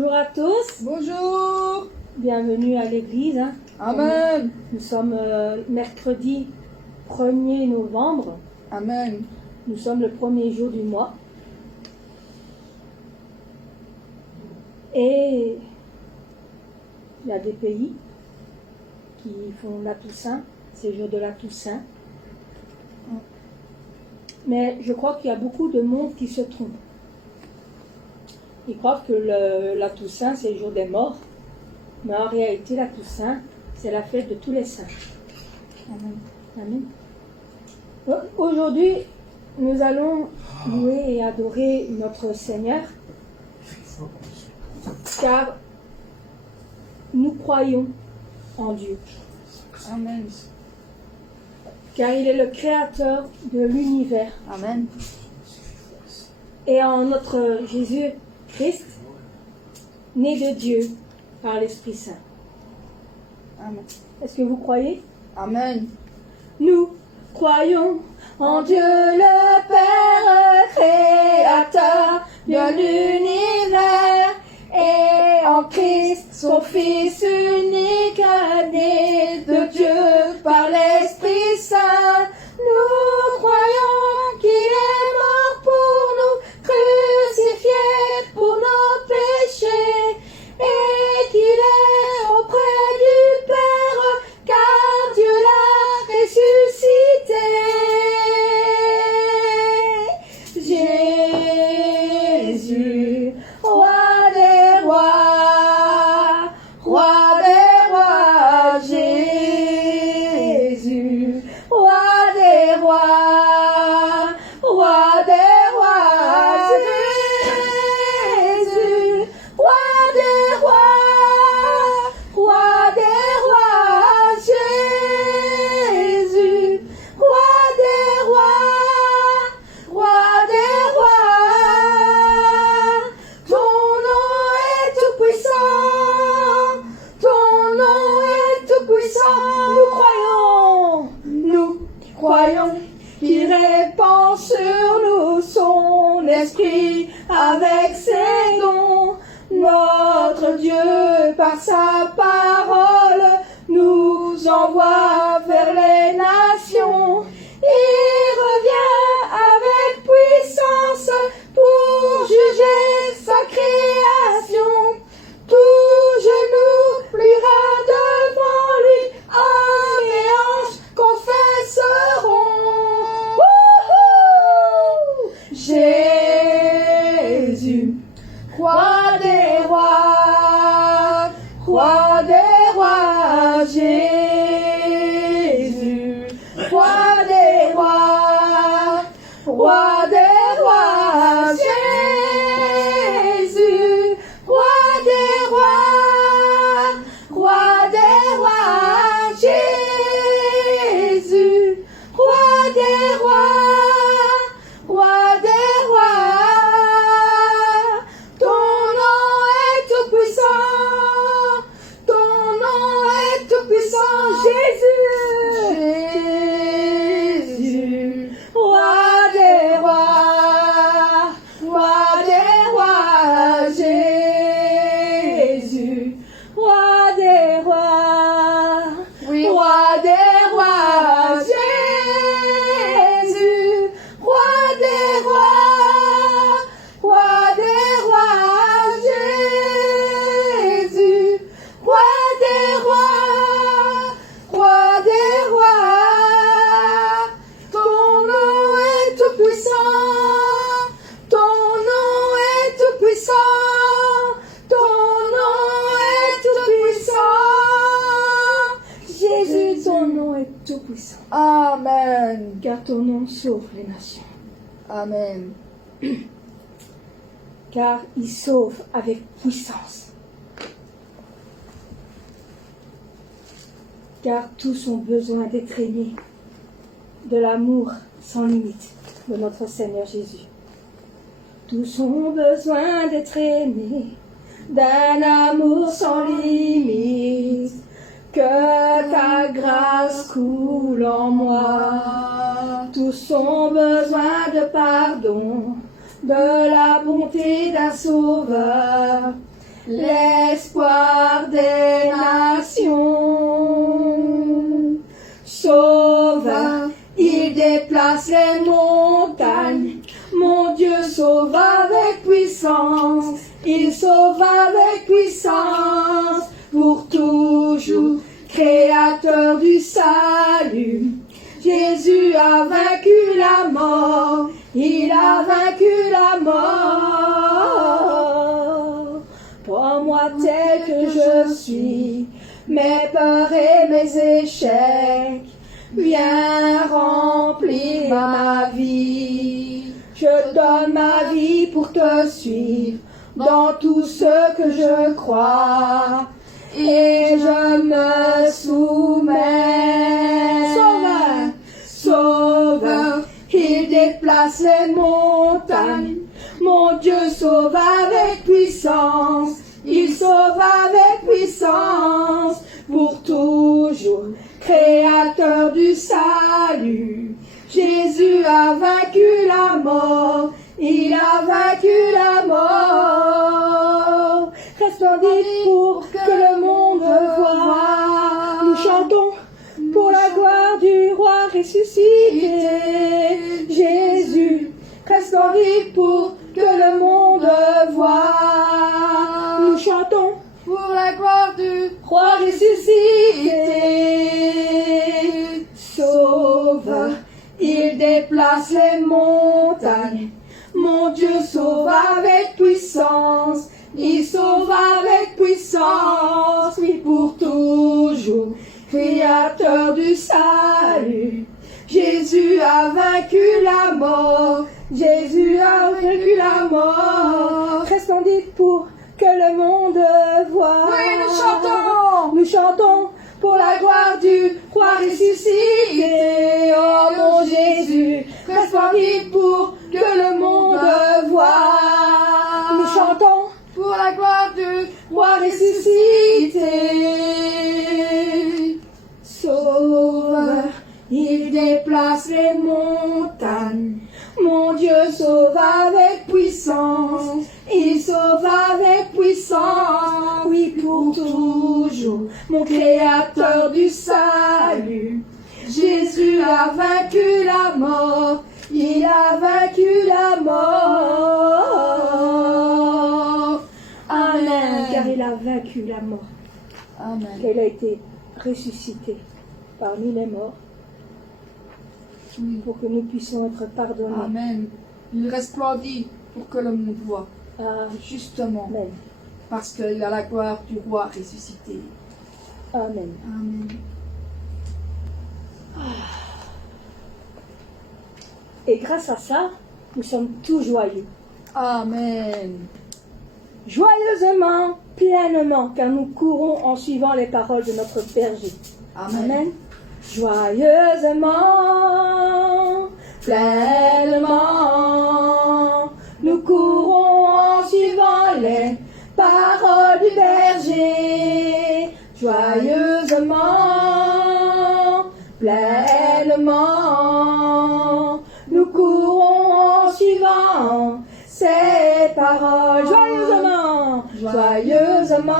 Bonjour à tous. Bonjour. Bienvenue à l'église. Amen. Nous sommes mercredi 1er novembre. Amen. Nous sommes le premier jour du mois. Et il y a des pays qui font la Toussaint, c'est le jour de la Toussaint. Mais je crois qu'il y a beaucoup de monde qui se trompe. Ils croient que la Toussaint, c'est le jour des morts. Mais en réalité, la Toussaint, c'est la fête de tous les saints. Amen. Amen. Aujourd'hui, nous allons louer et adorer notre Seigneur, car nous croyons en Dieu. Amen. Car il est le créateur de l'univers. Amen. Et en notre Jésus-Christ, né de Dieu par l'Esprit Saint. Amen. Est-ce que vous croyez? Amen. Nous croyons en Dieu le Père créateur de l'univers et en Christ son Fils unique né de Dieu par l'Esprit Saint. Nous croyons qu'il est mort pour nous, crucifié pour nos péchés et qu'il est auprès du Père car Dieu l'a ressuscité. Jésus, roi des rois, Jésus, roi des rois, Jésus, roi des rois, Jésus, roi des rois. Ton nom est tout puissant, ton nom est tout puissant. Nous croyons qu'il répand sur nous son esprit avec ses dons. Notre Dieu, par sa parole, nous envoie vers les nations. Il revient avec puissance pour juger sa création. Tout genou pliera devant lui, hommes et anges confesseront. Wouhou! Jésus, roi des rois, Jésus, roi des rois, Jésus, roi des rois, Jésus, roi des rois. Ton nom est tout puissant, ton nom est tout puissant, Jésus, roi des rois, Jésus, roi des rois, Oui. roi des rois, Jésus, roi des rois, Jésus, roi des rois. Ton nom est tout puissant, ton nom est tout puissant, ton nom est tout puissant. Jésus, ton nom est tout puissant, Amen. car ton nom sauve les nations. Amen. Car il sauve avec puissance. Car tous ont besoin d'être aimés de l'amour sans limite de notre Seigneur Jésus. Tous ont besoin d'être aimés d'un amour sans limite. Que ta grâce coule en moi. Tous ont besoin de pardon, de la bonté d'un sauveur. l'espoir des nations. Sauveur, il déplace les montagnes. Mon Dieu sauve avec puissance. Il sauve avec puissance pour toujours. Créateur du salut. Jésus a vaincu la mort. Il a vaincu la mort. Prends-moi tel que je suis, mes peurs et mes échecs. Viens remplir ma vie. Je donne ma vie pour te suivre dans tout ce que je crois. Et je me soumets. Sauveur, Sauveur, il déplace les montagnes. Mon Dieu sauve avec puissance. Il sauve avec puissance pour toujours. Créateur du salut. Jésus a vaincu la mort. Il a vaincu la mort. Resplendit pour que le monde voie. Nous chantons pour la gloire du roi ressuscité. Jésus, resplendit pour que le monde voie. Nous chantons pour la gloire du roi ressuscité. Sauveur, il déplace les montagnes. Mon Dieu sauve avec puissance. Il sauve avec puissance, oui, pour toujours. Créateur du salut. Jésus a vaincu la mort. Jésus a vaincu la mort. Resplendit pour que le monde voie. Oui, nous chantons. Nous chantons pour la gloire du roi ressuscité. Oh mon Jésus, resplendit pour que le monde voie. Nous chantons pour la gloire du roi ressuscité. Sauveur, il déplace les montagnes. Mon Dieu sauve avec puissance. Il sauve avec puissance. Oui, pour toujours. Mon créateur du salut. Jésus a vaincu la mort. Il a vaincu la mort. Amen. Car il a vaincu la mort. Amen. Il a été ressuscité parmi les morts pour que nous puissions être pardonnés. Amen. Il resplendit pour que le monde voie. Justement. Amen. Parce qu'il a la gloire du roi ressuscité. Amen. Amen. Et grâce à ça, nous sommes tous joyeux. Amen. Joyeusement, pleinement, car nous courons en suivant les paroles de notre berger. Amen. Amen. Joyeusement, pleinement, nous courons en suivant les paroles du berger. Joyeusement, pleinement, nous courons en suivant ses paroles. Joyeusement, joyeusement,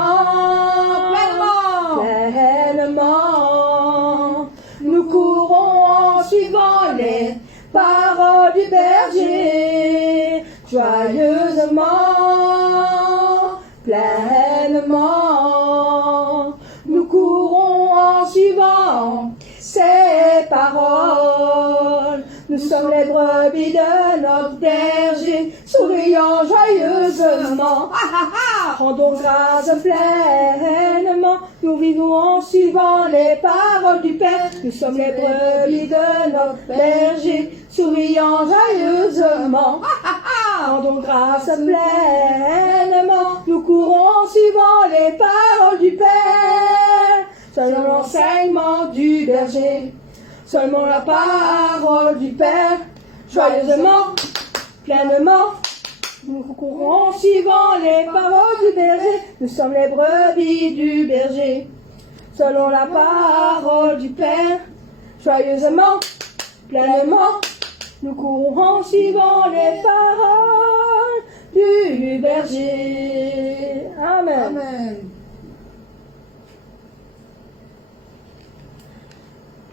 pleinement, nous courons en suivant les paroles du berger. Joyeusement, pleinement, nous courons en suivant ses paroles. Nous sommes les brebis de notre berger, souriant joyeusement. Rendons grâce pleinement, nous vivons en suivant les paroles du Père. Nous sommes les brebis de notre berger, souriant joyeusement. Rendons grâce pleinement, nous courons en suivant les paroles du Père. Selon l'enseignement du berger, seulement la parole du Père, joyeusement, pleinement, nous courons en suivant les paroles du berger. Nous sommes les brebis du berger, selon la parole du Père, joyeusement, pleinement, nous courons en suivant les paroles du berger. Amen. Amen.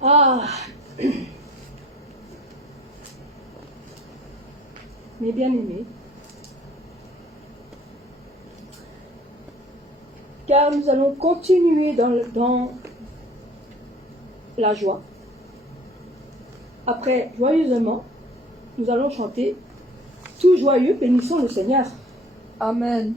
Ah. Mes bien-aimés, car nous allons continuer dans la joie. Après, joyeusement, nous allons chanter tout joyeux, bénissons le Seigneur. Amen.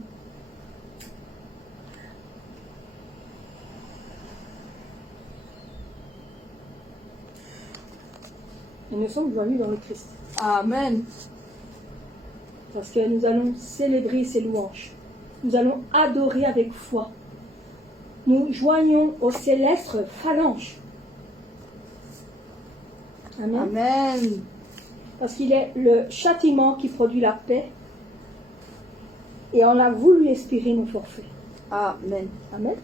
Et nous sommes joyeux dans le Christ. Amen. Parce que nous allons célébrer ses louanges. Nous allons adorer avec foi. Nous joignons aux célestes phalanges. Amen. Amen. Parce qu'il est le châtiment qui produit la paix. Et on a voulu expirer nos forfaits. Amen. Amen.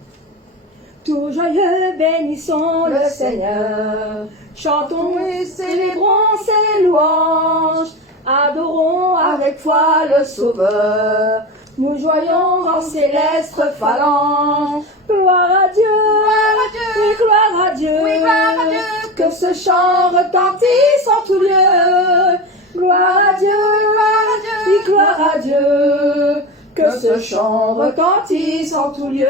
Tout joyeux, bénissons le Seigneur. Chantons et célébrons ses louanges. Adorons avec foi le Sauveur. Nous joignons en céleste phalange. Gloire à Dieu. Gloire à Dieu. Oui, gloire à Dieu. Oui, gloire à Dieu. Que ce chant retentisse en tout lieu. Gloire à Dieu. Gloire à Dieu. Oui, gloire à Dieu. Que ce chant retentisse en tout lieu.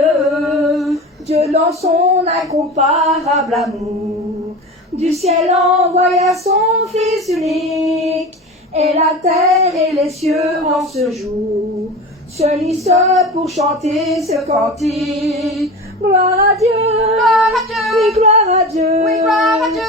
Dieu dans son incomparable amour, du ciel envoya son Fils unique, et la terre et les cieux en ce jour s'unissent pour chanter ce cantique. Gloire à Dieu, Gloire à Dieu. oui, gloire à Dieu, Oui, gloire à Dieu.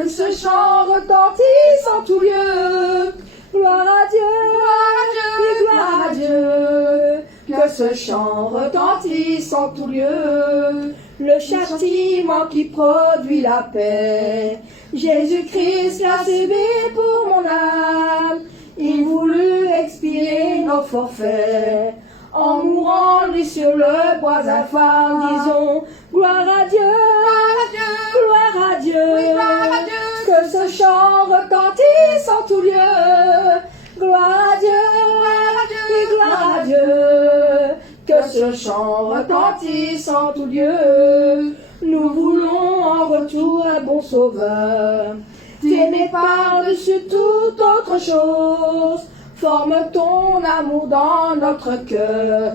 que ce chant retentisse en tout lieu. Gloire à Dieu, Gloire à Dieu. oui, gloire à Dieu, que ce chant retentisse en tout lieu. Le châtiment qui produit la paix, Jésus-Christ l'a subi pour mon âme. Il voulut expier nos forfaits, en mourant lui sur le bois infâme. Disons, gloire à Dieu, Gloire à Dieu. gloire à Dieu, Oui, gloire à Dieu. que ce chant retentisse en tout lieu. Gloire à Dieu, oui, gloire à Dieu, que ce chant retentisse en tout lieu. Nous voulons en retour un bon sauveur, t'aimer par-dessus toute autre chose. Forme ton amour dans notre cœur,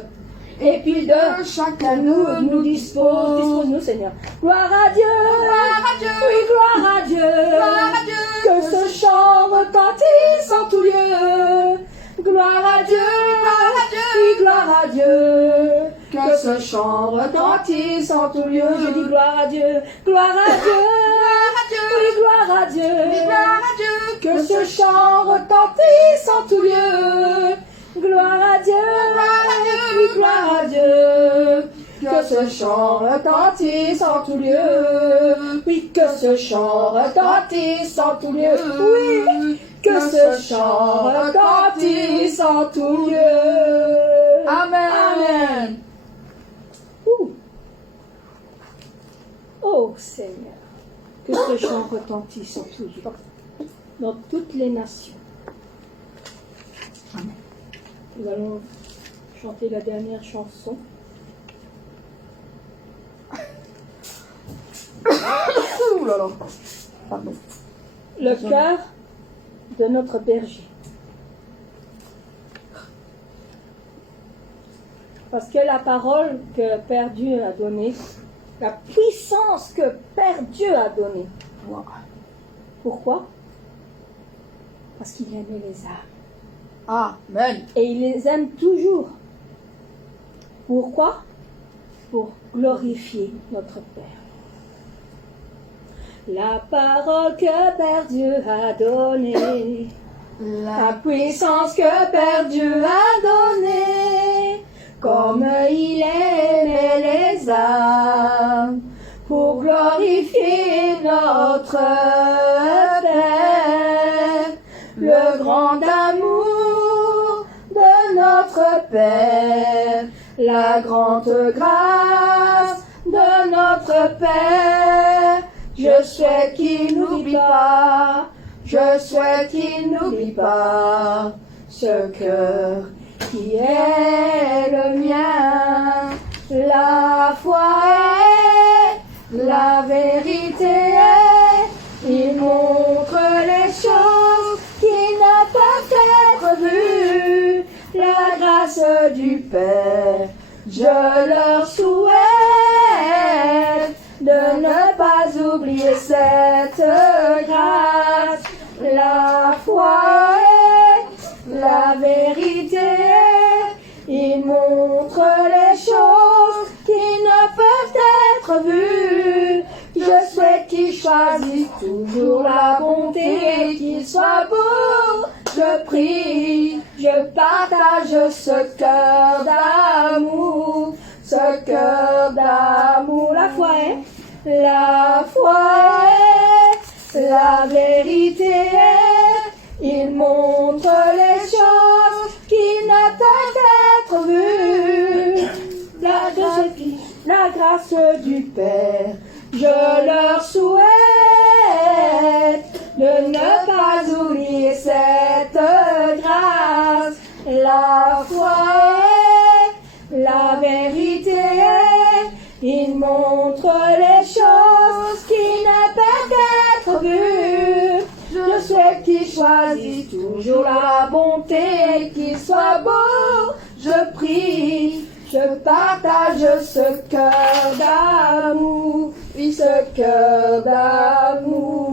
et puis de chacun nous dispose-nous, Seigneur. Gloire à Dieu, Gloire à Dieu. oui, gloire à Dieu, Gloire à Dieu. que ce chant retentisse en tout lieu. Gloire à Dieu, Gloire à Dieu. oui, gloire à Dieu, que ce chant retentisse en tout lieu. Je dis gloire à Dieu, gloire à Dieu, Gloire à Dieu. oui, gloire à Dieu, Oui, gloire à Dieu. que ce chant retentisse en tout lieu. Gloire à Dieu, Gloire à Dieu. oui, gloire à Dieu, que ce chant retentisse en tout lieu. Oui, que ce chant retentisse en tout lieu. Oui, que ce chant retentisse en tout lieu. Amen. Amen. Ouh. Oh Seigneur, que ce chant retentisse en tout lieu, dans toutes les nations. Amen. Nous allons chanter la dernière chanson. Ouh là là. Pardon. Le cœur de notre berger. Parce que la parole que Père Dieu a donnée, la puissance que Père Dieu a donnée. Pourquoi? Parce qu'il aimait les âmes. Amen. Et il les aime toujours. Pourquoi? Pour glorifier notre Père. La parole que Père Dieu a donnée, la puissance que Père Dieu a donnée, comme il aimait les âmes, pour glorifier notre Père, le grand amour de notre Père, la grande grâce de notre Père. Je souhaite qu'il n'oublie pas, je souhaite qu'il n'oublie pas ce cœur qui est le mien. La foi est, la vérité est, il montre les choses qui ne peuvent être vues. La grâce du Père, je leur souhaite de ne pas oublier cette grâce. La foi est, la vérité est, il montre les choses qui ne peuvent être vues. Je souhaite qu'il choisisse toujours la bonté et qu'il soit beau. Je prie, je partage ce cœur d'amour, ce cœur d'amour. La foi est, la vérité est, il montre les choses qui ne peuvent être vues. La grâce du Père, je leur souhaite de ne pas oublier cette grâce. La foi est, la vérité est, il montre les choses qui ne peuvent être vues. Je souhaite qu'il choisisse toujours la bonté et qu'il soit beau. Je prie, je partage ce cœur d'amour, oui, ce cœur d'amour.